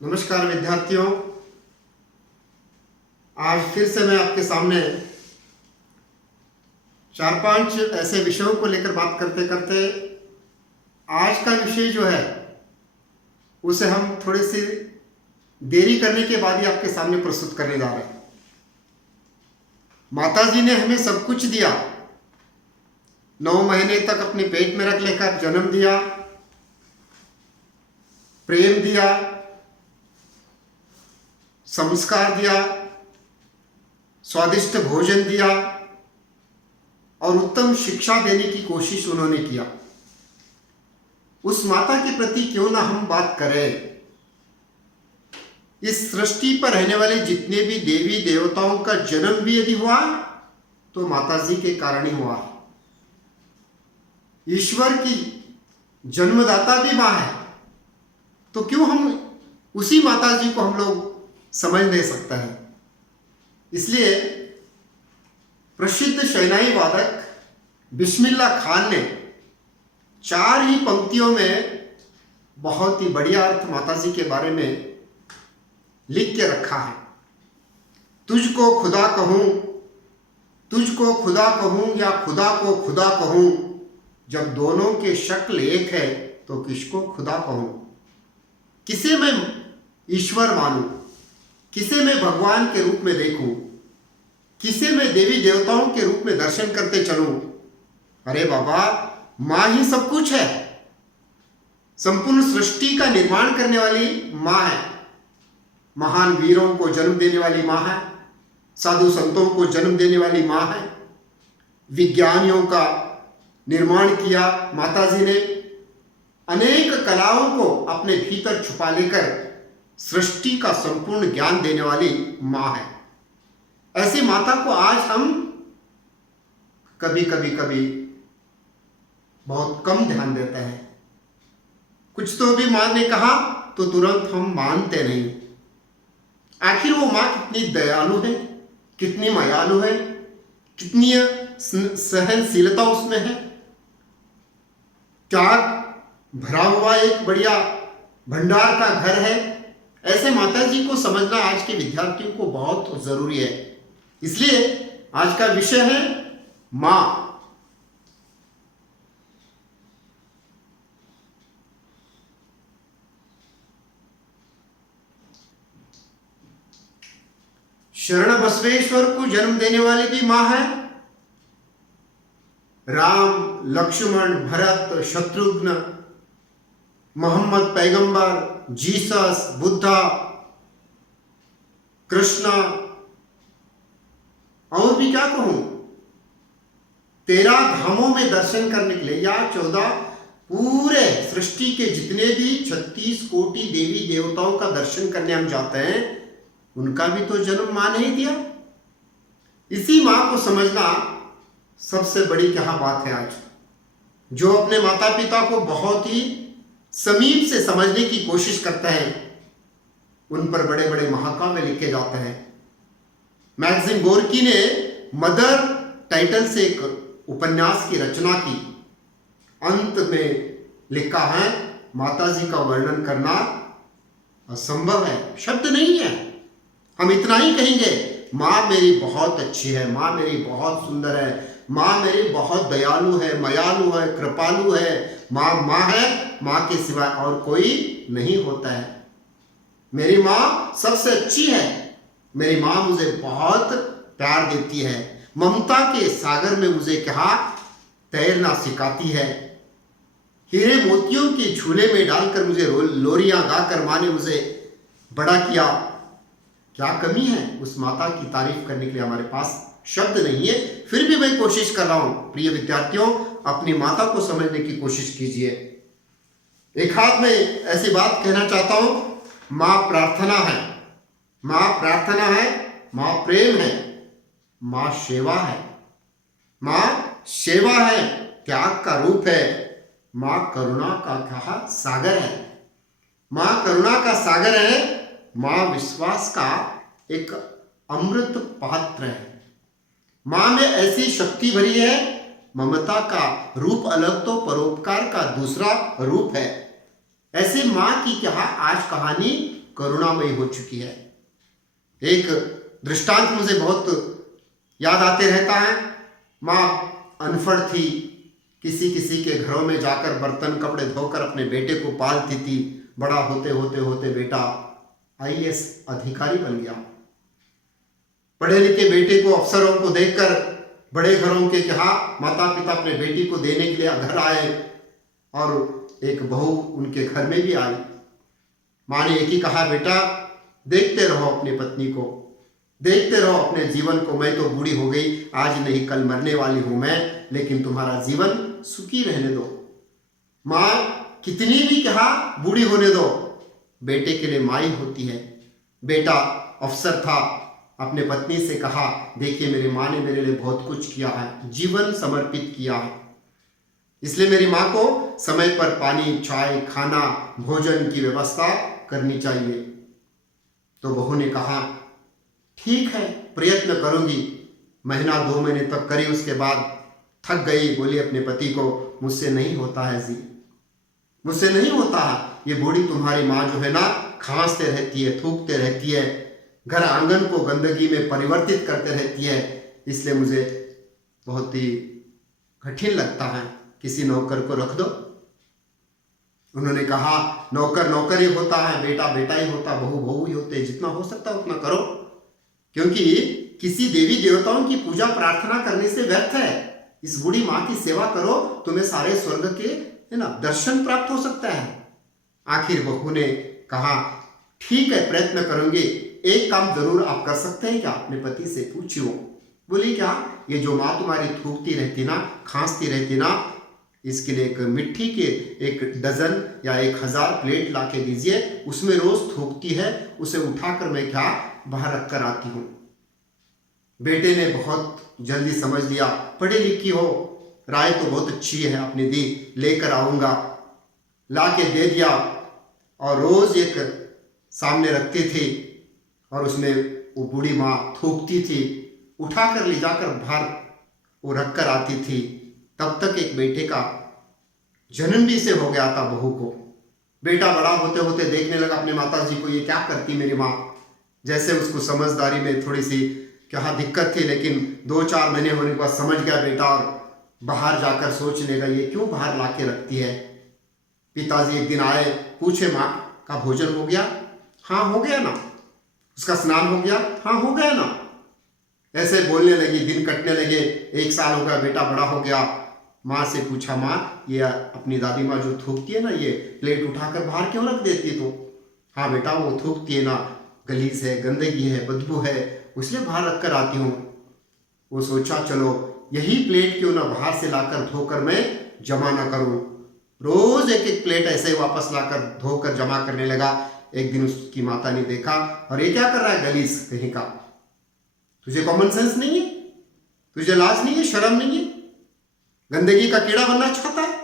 नमस्कार विद्यार्थियों, आज फिर से मैं आपके सामने 4-5 ऐसे विषयों को लेकर बात करते करते आज का विषय जो है उसे हम थोड़ी सी देरी करने के बाद ही आपके सामने प्रस्तुत करने जा रहे हैं। माताजी ने हमें सब कुछ दिया, 9 महीने तक अपने पेट में रख लेकर जन्म दिया, प्रेम दिया, संस्कार दिया, स्वादिष्ट भोजन दिया और उत्तम शिक्षा देने की कोशिश उन्होंने किया। उस माता के प्रति क्यों ना हम बात करें। इस सृष्टि पर रहने वाले जितने भी देवी देवताओं का जन्म भी यदि हुआ तो माताजी के कारण ही हुआ। ईश्वर की जन्मदाता भी मां है, तो क्यों हम उसी माताजी को हम लोग समझ नहीं सकते हैं। इसलिए प्रसिद्ध शहनाई वादक बिस्मिल्ला खान ने 4 ही पंक्तियों में बहुत ही बढ़िया अर्थ माताजी के बारे में लिख के रखा है। तुझको खुदा कहूं, तुझको खुदा कहूं या खुदा को खुदा कहूं, जब दोनों के शक्ल एक है तो किसको खुदा कहूं। किसे मैं ईश्वर मानूं, किसे मैं भगवान के रूप में देखूं, किसे मैं देवी देवताओं के रूप में दर्शन करते चलूं। अरे बाबा, मां ही सब कुछ है। संपूर्ण सृष्टि का निर्माण करने वाली मां है। महान वीरों को जन्म देने वाली मां है, साधु संतों को जन्म देने वाली मां है, विज्ञानियों का निर्माण किया माताजी ने, अनेक कलाओं को अपने भीतर छुपा लेकर सृष्टि का संपूर्ण ज्ञान देने वाली मां है। ऐसी माता को आज हम कभी बहुत कम ध्यान देते हैं। कुछ तो भी मां ने कहा तो तुरंत हम मानते नहीं। आखिर वो मां कितनी दयालु है, कितनी मायालु है, कितनी सहनशीलता उसमें है। त्याग भरा हुआ एक बढ़िया भंडार का घर है। ऐसे माताजी को समझना आज के विद्यार्थियों को बहुत जरूरी है। इसलिए आज का विषय है मां। शरण बसवेश्वर को जन्म देने वाली भी मां है। राम, लक्ष्मण, भरत, शत्रुघ्न, मोहम्मद पैगंबर, जीसस, बुद्धा, कृष्ण और भी क्या कहूं, 13 धामों में दर्शन करने के लिए या 14 पूरे सृष्टि के जितने भी 36 कोटि देवी देवताओं का दर्शन करने हम जाते हैं, उनका भी तो जन्म मां ने ही दिया। इसी मां को समझना सबसे बड़ी क्या बात है। आज जो अपने माता पिता को बहुत ही समीप से समझने की कोशिश करते हैं, उन पर बड़े बड़े महाकाव्य लिखे जाते हैं। मैक्सिम गोर्की ने मदर टाइटल से एक उपन्यास की रचना की। अंत में लिखा है, माताजी का वर्णन करना असंभव है, शब्द नहीं है। हम इतना ही कहेंगे, मां मेरी बहुत अच्छी है, मां मेरी बहुत सुंदर है, मां मेरी बहुत दयालु है, मयालु है, कृपालु है। मां है, मां के सिवाय और कोई नहीं होता है। मेरी मां सबसे अच्छी है। मेरी मां मुझे बहुत प्यार देती है, ममता के सागर में मुझे क्या तैरना सिखाती है। हीरे मोतियों के झूले में डालकर मुझे लोरियां गाकर मां ने मुझे बड़ा किया। क्या कमी है उस माता की तारीफ करने के लिए हमारे पास शब्द नहीं है। फिर भी मैं कोशिश कर रहा हूं। प्रिय विद्यार्थियों, अपनी माता को समझने की कोशिश कीजिए। एक हाथ में ऐसी बात कहना चाहता हूं, मां प्रार्थना है, मां प्रार्थना है, मां प्रेम है, मां सेवा है, मां सेवा है, त्याग का रूप है, मां करुणा का क्या सागर है, मां करुणा का सागर है, मां विश्वास का एक अमृत पात्र है। मां में ऐसी शक्ति भरी है, ममता का रूप अलग तो परोपकार का दूसरा रूप है। ऐसे मां की क्या आज कहानी करुणामयी हो चुकी है। एक दृष्टांत मुझे बहुत याद आते रहता है। माँ अनपढ़ थी, किसी किसी के घरों में जाकर बर्तन कपड़े धोकर अपने बेटे को पालती थी। बड़ा होते होते होते बेटा आईएएस अधिकारी बन गया। पढ़े लिखे बेटे को, अफसरों को देखकर बड़े घरों के क्या माता पिता अपने बेटी को देने के लिए घर आए और एक बहू उनके घर में भी आई। माँ ने एक ही कहा, बेटा देखते रहो अपनी पत्नी को, देखते रहो अपने जीवन को। मैं तो बूढ़ी हो गई, आज नहीं कल मरने वाली हूं मैं, लेकिन तुम्हारा जीवन सुखी रहने दो। माँ कितनी भी कहा बूढ़ी होने दो, बेटे के लिए माँ ही होती है। बेटा अफसर था, अपने पत्नी से कहा, देखिए मेरी माँ ने मेरे लिए बहुत कुछ किया है, जीवन समर्पित किया है, इसलिए मेरी माँ को समय पर पानी, चाय, खाना, भोजन की व्यवस्था करनी चाहिए। तो बहू ने कहा, ठीक है प्रयत्न करूंगी। महीना 2 महीने तक करी, उसके बाद थक गई, बोली अपने पति को, मुझसे नहीं होता है जी, मुझसे नहीं होता है। ये बूढ़ी तुम्हारी माँ जो है ना, खांसते रहती है, थूकते रहती है, घर आंगन को गंदगी में परिवर्तित करते रहती है, इसलिए मुझे बहुत ही कठिन लगता है, किसी नौकर को रख दो। उन्होंने कहा, नौकर नौकर ही होता है, बेटा बेटा ही होता, बहू बहू ही होते, जितना हो सकता है उतना करो, क्योंकि किसी देवी देवताओं की पूजा प्रार्थना करने से व्यर्थ है। इस बूढ़ी माँ की सेवा करो, तुम्हें सारे स्वर्ग के है ना दर्शन प्राप्त हो सकता है। आखिर बहू ने कहा, ठीक है प्रयत्न करूंगी, एक काम जरूर आप कर सकते हैं क्या, अपने पति से पूछियो। बोली क्या, ये जो माँ तुम्हारी थूकती रहती ना, खांसती रहती ना, इसके लिए एक मिट्टी के 1 डजन या 1000 प्लेट ला के दीजिए, उसमें रोज थूकती है, उसे उठाकर मैं क्या बाहर रख कर आती हूँ। बेटे ने बहुत जल्दी समझ लिया, पढ़ी लिखी हो, राय तो बहुत अच्छी है, अपनी दी, लेकर आऊँगा। ला के दे दिया और रोज एक सामने रखती थी और उसमें वो बूढ़ी माँ थूकती थी, उठाकर ले जाकर बाहर वो रख कर आती थी। तब तक एक बेटे का जन्म भी से हो गया था बहू को। बेटा बड़ा होते होते देखने लगा अपने माता जी को, ये क्या करती मेरी माँ। जैसे उसको समझदारी में थोड़ी सी क्या दिक्कत थी, लेकिन 2-4 महीने होने के बाद समझ गया बेटा और बाहर जाकर सोचने लगा, ये क्यों बाहर ला के रखती है। पिताजी एक दिन आए, पूछे, माँ का भोजन हो गया? हाँ हो गया ना। उसका स्नान हो गया? हाँ हो गया ना। ऐसे बोलने लगी, दिन कटने लगे, 1 साल हो गया, बेटा बड़ा हो गया। माँ से पूछा, माँ ये अपनी दादी माँ जो थूकती है ना, ये प्लेट उठाकर बाहर क्यों रख देती है? तो हाँ बेटा वो थूकती है ना, गलीज है, गंदगी है, बदबू है, इसलिए बाहर रख कर आती हूँ। वो सोचा, चलो यही प्लेट क्यों ना बाहर से लाकर धोकर मैं जमा ना करूँ। रोज 1-1 प्लेट ऐसे वापस लाकर धोकर जमा करने लगा। एक दिन उसकी माता ने देखा, और ये क्या कर रहा है गलीज कहीं का, तुझे कॉमन सेंस नहीं है, तुझे लाज नहीं है, शर्म नहीं है, गंदगी का कीड़ा बनना चाहता है,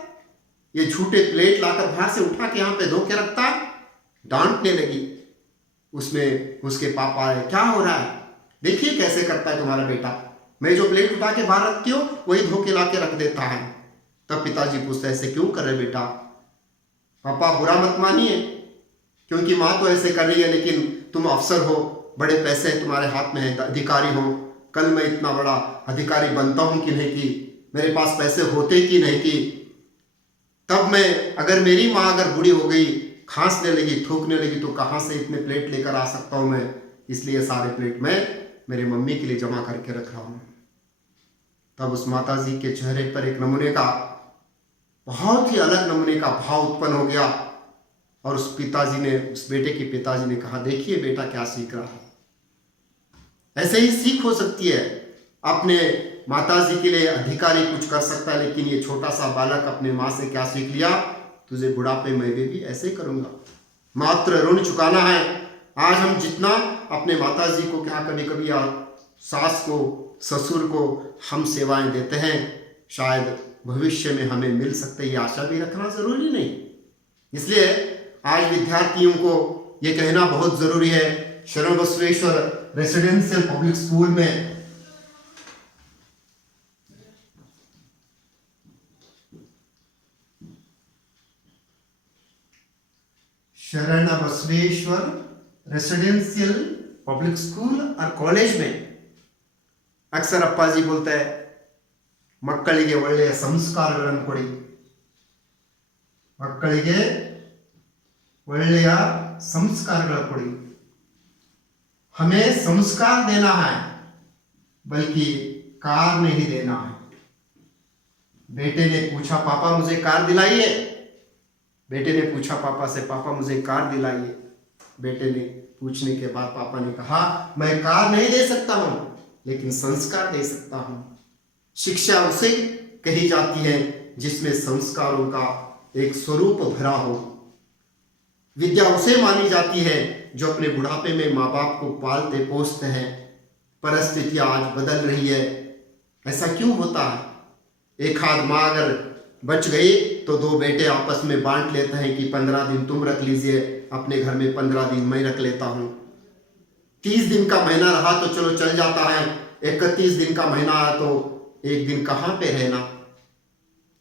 ये झूठे प्लेट लाकर बाहर से उठा के यहाँ पे धो के रखता है। डांटने लगी। उसमें उसके पापा आए, क्या हो रहा है, देखिए कैसे करता है तुम्हारा बेटा, मैं जो प्लेट उठा के बाहर रखती हूँ वही धो के ला के रख देता है। तब पिताजी पूछते, ऐसे क्यों कर रहे बेटा? पापा बुरा मत मानिए, क्योंकि माँ तो ऐसे कर रही है, लेकिन तुम अफसर हो, बड़े पैसे तुम्हारे हाथ में है, अधिकारी हो, कल मैं इतना बड़ा अधिकारी बनता हूँ कि नहीं कि मेरे पास पैसे होते कि नहीं कि तब मैं, अगर मेरी माँ अगर बूढ़ी हो गई, खांसने लगी, थूकने लगी, तो कहाँ से इतने प्लेट लेकर आ सकता हूँ मैं, इसलिए सारे प्लेट मैं मेरी मम्मी के लिए जमा करके रख रहा हूँ। तब उस माता जी के चेहरे पर एक नमूने का, बहुत ही अलग नमूने का भाव उत्पन्न हो गया, और उस पिताजी ने, उस बेटे के पिताजी ने कहा, देखिए बेटा क्या सीख रहा है। ऐसे ही सीख हो सकती है, अपने माताजी के लिए अधिकारी कुछ कर सकता है, लेकिन ये छोटा सा बालक अपने माँ से क्या सीख लिया, तुझे बुढ़ापे में भी ऐसे ही करूंगा, मात्र ऋण चुकाना है। आज हम जितना अपने माताजी को क्या कभी कभी सास को, ससुर को हम सेवाएं देते हैं, शायद भविष्य में हमें मिल सकते, ये आशा भी रखना जरूरी नहीं। इसलिए आज विद्यार्थियों को ये कहना बहुत जरूरी है। शरण बसवेश्वर रेसिडेंशियल पब्लिक स्कूल में शरण बसवेश्वर रेसिडेंशियल पब्लिक स्कूल और कॉलेज में अक्सर अप्पाजी बोलते हैं ಮಕ್ಕಳಿಗೆ ಒಳ್ಳೆಯ ಸಂಸ್ಕಾರಗಳನ್ನು ಕೊಡಿ ಮಕ್ಕಳಿಗೆ ಒಳ್ಳೆಯ ಸಂಸ್ಕಾರಗಳ ಕೊಡಿ हमें संस्कार देना है बल्कि कार नहीं देना है बेटे ने पूछा पापा मुझे कार दिलाइए बेटे ने पूछा पापा से पापा मुझे कार दिलाइए बेटे ने पूछने के बाद पापा ने कहा मैं कार नहीं दे सकता हूं लेकिन संस्कार दे सकता हूं शिक्षा उसे कही जाती है जिसमें संस्कारों का एक स्वरूप भरा हो विद्या उसे मानी जाती है जो अपने बुढ़ापे में माँ बाप को पालते पोसते हैं परिस्थितियां आज बदल रही है ऐसा क्यों होता है एक आध माँ अगर बच गई तो दो बेटे आपस में बांट लेते हैं कि 15 दिन तुम रख लीजिए अपने घर में 15 दिन मैं रख लेता हूँ 30 दिन का महीना रहा तो चलो चल जाता है 31 दिन का महीना आया तो एक दिन कहाँ पे रहना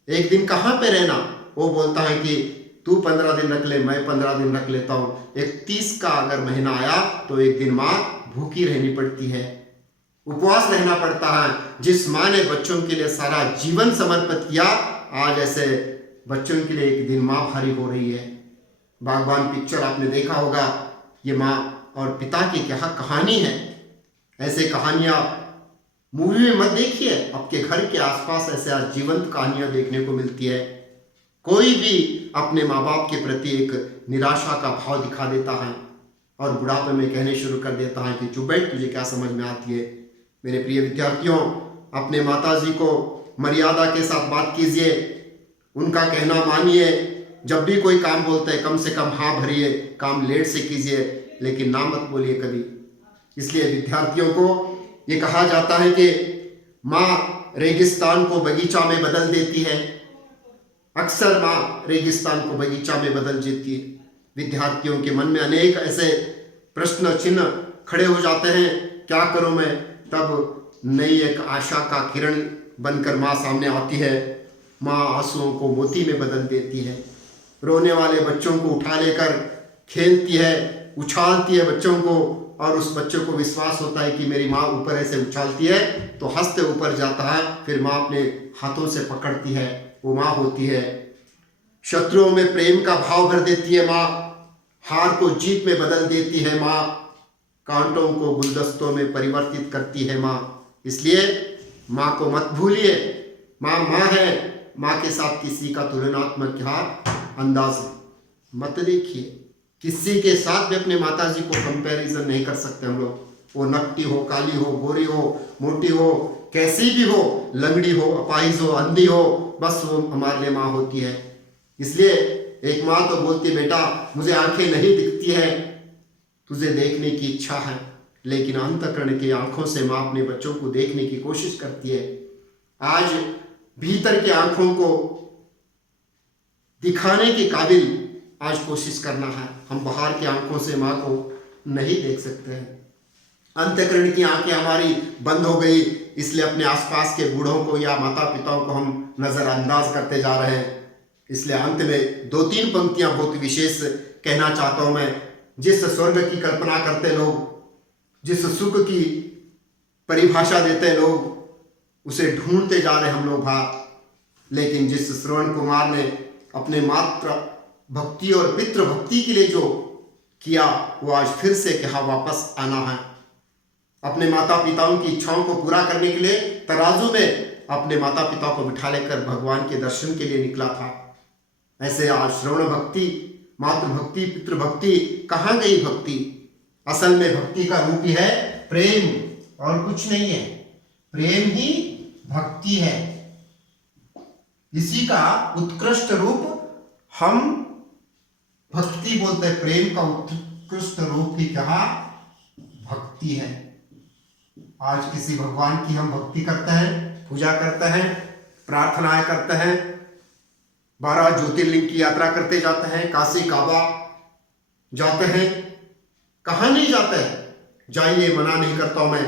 एक दिन कहाँ पे रहना वो बोलता है कि तू 15 दिन रख ले मैं 15 दिन रख लेता हूँ 31 का अगर महीना आया तो एक दिन माँ भूखी रहनी पड़ती है उपवास रहना पड़ता है जिस माँ ने बच्चों के लिए सारा जीवन समर्पित किया आज ऐसे बच्चों के लिए एक दिन माँ भारी हो रही है बागबान पिक्चर आपने देखा होगा ये माँ और पिता की क्या कहानी है ऐसे कहानियां मूवी में मत देखिए आपके घर के आसपास ऐसे आज जीवंत कहानियां देखने को मिलती है कोई भी अपने माँ बाप के प्रति एक निराशा का भाव दिखा देता है और बुढ़ापे में कहने शुरू कर देता है कि चुप बैठ तुझे क्या समझ में आती है मेरे प्रिय विद्यार्थियों अपने माताजी को मर्यादा के साथ बात कीजिए उनका कहना मानिए जब भी कोई काम बोलते हैं कम से कम हाँ भरिए काम लेट से कीजिए लेकिन ना मत बोलिए कभी इसलिए विद्यार्थियों को ये कहा जाता है कि माँ रेगिस्तान को बगीचा में बदल देती है अक्सर माँ रेगिस्तान को बगीचा में बदल देती है विद्यार्थियों के मन में अनेक ऐसे प्रश्न चिन्ह खड़े हो जाते हैं क्या करूं मैं तब नई एक आशा का किरण बनकर माँ सामने आती है माँ आंसुओं को मोती में बदल देती है रोने वाले बच्चों को उठा लेकर खेलती है उछालती है बच्चों को और उस बच्चे को विश्वास होता है कि मेरी माँ ऊपर ऐसे उछालती है तो हंसते ऊपर जाता है फिर माँ अपने हाथों से पकड़ती है वो माँ होती है शत्रुओं में प्रेम का भाव भर देती है माँ हार को जीत में बदल देती है माँ कांटों को गुलदस्तों में परिवर्तित करती है माँ इसलिए माँ को मत भूलिए माँ माँ है माँ के साथ किसी का तुलनात्मक क्या अंदाज मत देखिए किसी के साथ भी अपने माताजी को कंपैरिजन नहीं कर सकते हम लोग वो नकटी हो काली हो गोरी हो मोटी हो कैसी भी हो लंगड़ी हो अपाहिज हो अंधी हो बस वो हमारे लिए माँ होती है इसलिए एक माँ तो बोलती बेटा मुझे आंखें नहीं दिखती है तुझे देखने की इच्छा है लेकिन अंतःकरण की आंखों से माँ अपने बच्चों को देखने की कोशिश करती है आज भीतर की आंखों को दिखाने के काबिल आज कोशिश करना है हम बाहर की आंखों से माँ को नहीं देख सकते हैं अंतःकरण की आंखें हमारी बंद हो गई इसलिए अपने आसपास के बूढ़ों को या माता पिताओं को हम नजरअंदाज करते जा रहे हैं इसलिए अंत में 2-3 पंक्तियां बहुत विशेष कहना चाहता हूं मैं जिस स्वर्ग की कल्पना करते लोग जिस सुख की परिभाषा देते लोग उसे ढूंढते जा रहे हम लोग बाहर लेकिन जिस श्रवण कुमार ने अपने मात्र भक्ति और पितृ भक्ति के लिए जो किया वो आज फिर से क्या वापस आना है अपने माता पिताओं की इच्छाओं को पूरा करने के लिए तराजू में अपने माता पिता को बिठा लेकर भगवान के दर्शन के लिए निकला था ऐसे आज श्रवण भक्ति मातृभक्ति पितृभक्ति कहाँ गई भक्ति असल में भक्ति का रूप ही है प्रेम और कुछ नहीं है प्रेम ही भक्ति है इसी का उत्कृष्ट रूप हम भक्ति बोलते हैं प्रेम का उत्कृष्ट रूप ही क्या भक्ति है आज किसी भगवान की हम भक्ति करते हैं पूजा करते हैं प्रार्थनाएं करते हैं 12 ज्योतिर्लिंग की यात्रा करते जाते हैं काशी काबा जाते हैं कहाँ नहीं जाते हैं जाइए मना नहीं करता हूं मैं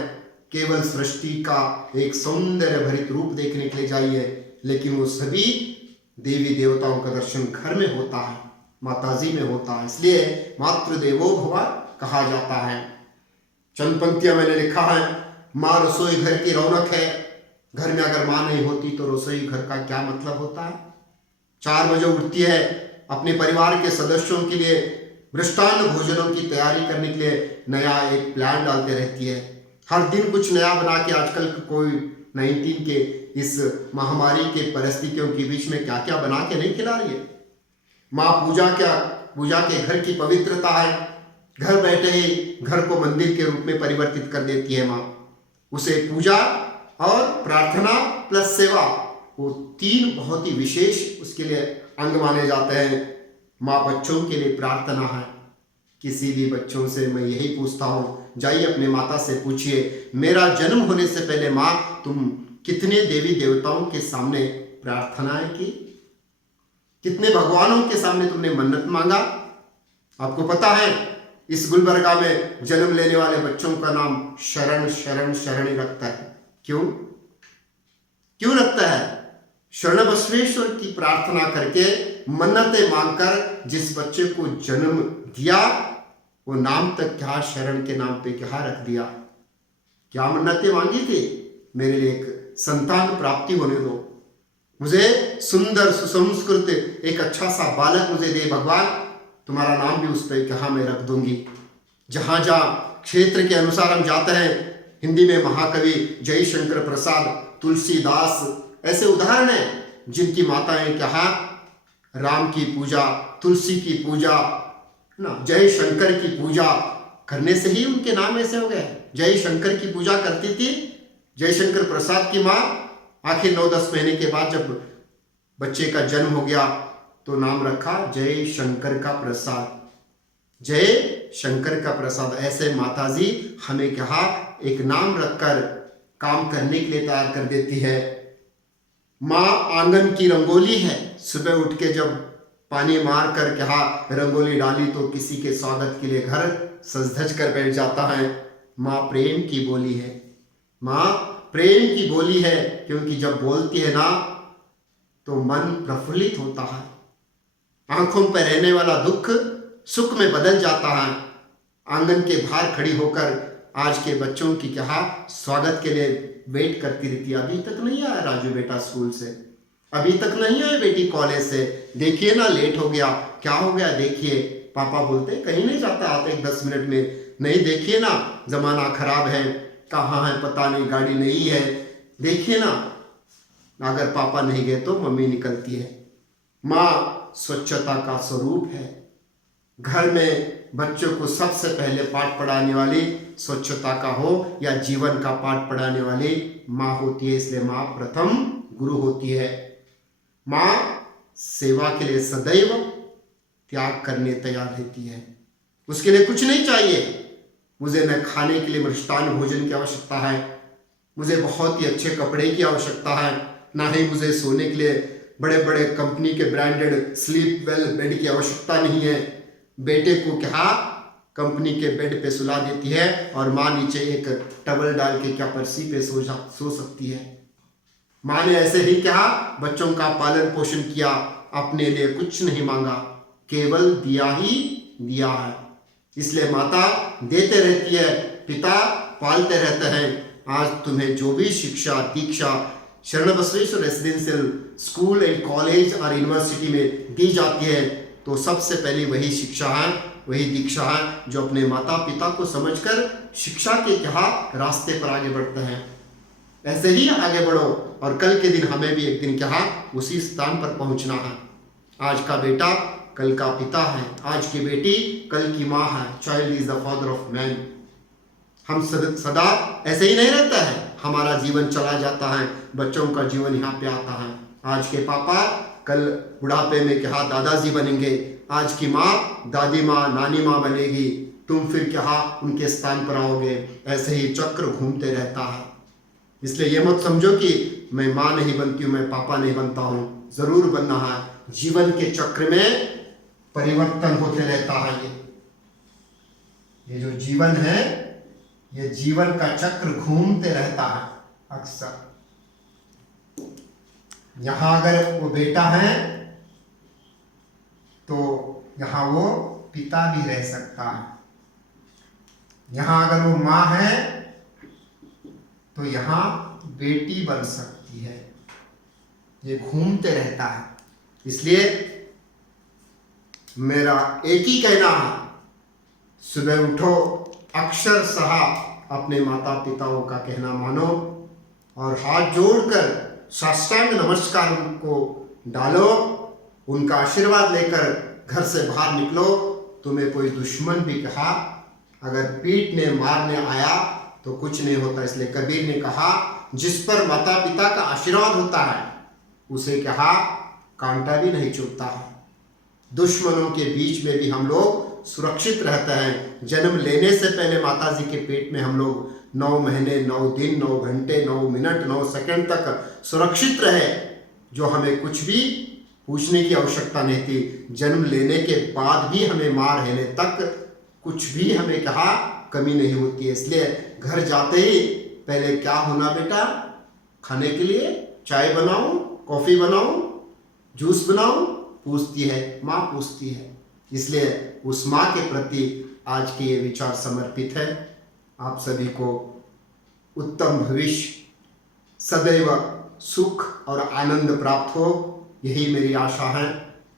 केवल सृष्टि का एक सौंदर्य भरित रूप देखने के लिए जाइए लेकिन वो सभी देवी देवताओं का दर्शन घर में होता है माताजी में होता है इसलिए मातृदेवो भव कहा जाता है। चंद पंक्तियां मैंने लिखा है। माँ रसोई घर की रौनक है। घर में अगर माँ नहीं होती तो रसोई घर का क्या मतलब होता है। 4 बजे उठती है, अपने परिवार के सदस्यों के लिए मृष्टान्न भोजनों की तैयारी करने के लिए नया एक प्लान डालते रहती है। हर दिन कुछ नया बना के, आजकल कोविड-19 के इस महामारी के परिस्थितियों के बीच में क्या क्या बना के नहीं खिला रही है। माँ पूजा के घर की पवित्रता है। घर बैठे ही घर को मंदिर के रूप में परिवर्तित कर देती है माँ। उसे पूजा और प्रार्थना प्लस सेवा, वो 3 बहुत ही विशेष उसके लिए अंग माने जाते हैं। माँ बच्चों के लिए प्रार्थना है। किसी भी बच्चों से मैं यही पूछता हूँ, जाइए अपने माता से पूछिए, मेरा जन्म होने से पहले माँ तुम कितने देवी देवताओं के सामने प्रार्थनाएं की, कितने भगवानों के सामने तुमने मन्नत मांगा। आपको पता है इस गुलबर्गा में जन्म लेने वाले बच्चों का नाम शरण शरण शरण ही रखता है। क्यों रखता है? शरण बसवेश्वर की प्रार्थना करके, मन्नतें मांगकर जिस बच्चे को जन्म दिया, वो नाम तक क्या शरण के नाम पे क्या रख दिया। क्या मन्नतें मांगी थी? मेरे लिए एक संतान प्राप्ति होने दो, मुझे सुंदर सुसंस्कृत एक अच्छा सा बालक मुझे दे भगवान, तुम्हारा नाम भी उस पर क्या मैं रख दूंगी। जहाँ जहाँ क्षेत्र के अनुसार हम जाते हैं, हिंदी में महाकवि जयशंकर प्रसाद, तुलसीदास ऐसे उदाहरण हैं जिनकी माताएं क्या राम की पूजा, तुलसी की पूजा ना, जयशंकर की पूजा करने से ही उनके नाम ऐसे हो गए। जयशंकर की पूजा करती थी जयशंकर प्रसाद की माँ। आखिर 9-10 महीने के बाद जब बच्चे का जन्म हो गया तो नाम रखा जय शंकर का प्रसाद, जय शंकर का प्रसाद। ऐसे माताजी हमें क्या एक नाम रखकर काम करने के लिए तैयार कर देती है। माँ आंगन की रंगोली है। सुबह उठ के जब पानी मार कर क्या रंगोली डाली तो किसी के स्वागत के लिए घर सज धज कर बैठ जाता है। माँ प्रेम की बोली है। माँ प्रेम की बोली है, क्योंकि जब बोलती है ना तो मन प्रफुल्लित होता है। आंखों पर रहने वाला दुख सुख में बदल जाता है। आंगन के बाहर खड़ी होकर आज के बच्चों की क्या स्वागत के लिए वेट करती रहती है। अभी तक नहीं आया राजू बेटा स्कूल से, अभी तक नहीं आए बेटी कॉलेज से, देखिए ना लेट हो गया, क्या हो गया देखिए। पापा बोलते कहीं नहीं जाता, आते 10 मिनट में। नहीं देखिए ना जमाना खराब है, कहाँ है पता नहीं, गाड़ी नहीं है, देखिए ना। अगर पापा नहीं गए तो मम्मी निकलती है। माँ स्वच्छता का स्वरूप है। घर में बच्चों को सबसे पहले पाठ पढ़ाने वाली स्वच्छता का हो या जीवन का पाठ पढ़ाने वाली माँ होती है, इसलिए माँ प्रथम गुरु होती है। माँ सेवा के लिए सदैव त्याग करने तैयार रहती है। उसके लिए कुछ नहीं चाहिए। मुझे न खाने के लिए मृष्टान्न भोजन की आवश्यकता है, मुझे बहुत ही अच्छे कपड़े की आवश्यकता है, ना ही मुझे सोने के लिए बड़े बड़े कंपनी के ब्रांडेड स्लीप वेल बेड की आवश्यकता नहीं है। बेटे को क्या कंपनी के बेड पे सुला देती है और माँ नीचे एक टवल डाल के क्या पर्सी पे सो सकती है। माँ ने ऐसे ही क्या बच्चों का पालन पोषण किया, अपने लिए कुछ नहीं मांगा, केवल दिया ही दिया है। इसलिए माता देते रहती है, पिता पालते रहते हैं। आज तुम्हें जो भी शिक्षा दीक्षा शरण Basaveshwar residential school and college और यूनिवर्सिटी में दी जाती है तो सबसे पहली वही शिक्षा है, वही दीक्षा है जो अपने माता पिता को समझकर शिक्षा के क्या रास्ते पर आगे बढ़ते हैं। ऐसे ही आगे बढ़ो और कल के दिन हमें भी एक दिन क्या उसी स्थान पर पहुंचना है। आज का बेटा कल का पिता है, आज की बेटी कल की माँ है। Child is the father of man. हम सदा ऐसे ही नहीं रहता है, हमारा जीवन चला जाता है, बच्चों का जीवन यहाँ पे आता है। आज के पापा कल बुढ़ापे में क्या दादाजी बनेंगे, आज की माँ दादी माँ नानी माँ बनेगी, तुम फिर क्या उनके स्थान पर आओगे। ऐसे ही चक्र घूमते रहता है। इसलिए ये मत समझो कि मैं माँ नहीं बनती हूँ, मैं पापा नहीं बनता हूँ, जरूर बनना है। जीवन के चक्र में परिवर्तन होते रहता है। ये जो जीवन है, ये जीवन का चक्र घूमते रहता है अक्सर। यहां अगर वो बेटा है तो यहां वो पिता भी रह सकता है। यहाँ अगर वो माँ है तो यहाँ बेटी बन सकती है। ये घूमते रहता है। इसलिए मेरा एक ही कहना है, सुबह उठो, अक्षरशः अपने माता पिताओं का कहना मानो और हाथ जोड़कर साष्टांग नमस्कार उनको डालो, उनका आशीर्वाद लेकर घर से बाहर निकलो। तुम्हें कोई दुश्मन भी कहा, अगर पीटने मारने आया तो कुछ नहीं होता। इसलिए कबीर ने कहा, जिस पर माता पिता का आशीर्वाद होता है उसे कहा कांटा भी नहीं चुभता है। दुश्मनों के बीच में भी हम लोग सुरक्षित रहते हैं। जन्म लेने से पहले माता जी के पेट में हम लोग 9 महीने, 9 दिन, 9 घंटे, 9 मिनट, 9 सेकंड तक सुरक्षित रहे, जो हमें कुछ भी पूछने की आवश्यकता नहीं थी। जन्म लेने के बाद भी हमें माँ रहने तक कुछ भी हमें कहा कमी नहीं होती है। इसलिए घर जाते ही पहले क्या होना बेटा, खाने के लिए चाय बनाऊं, कॉफी बनाऊं, जूस बनाऊं, पूछती है माँ, पूछती है। इसलिए उस माँ के प्रति आज के ये विचार समर्पित है। आप सभी को उत्तम भविष्य, सदैव सुख और आनंद प्राप्त हो, यही मेरी आशा है।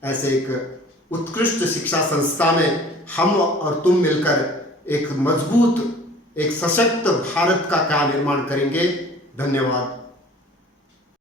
ऐसे एक उत्कृष्ट शिक्षा संस्था में हम और तुम मिलकर एक मजबूत, एक सशक्त भारत का क्या निर्माण करेंगे। धन्यवाद।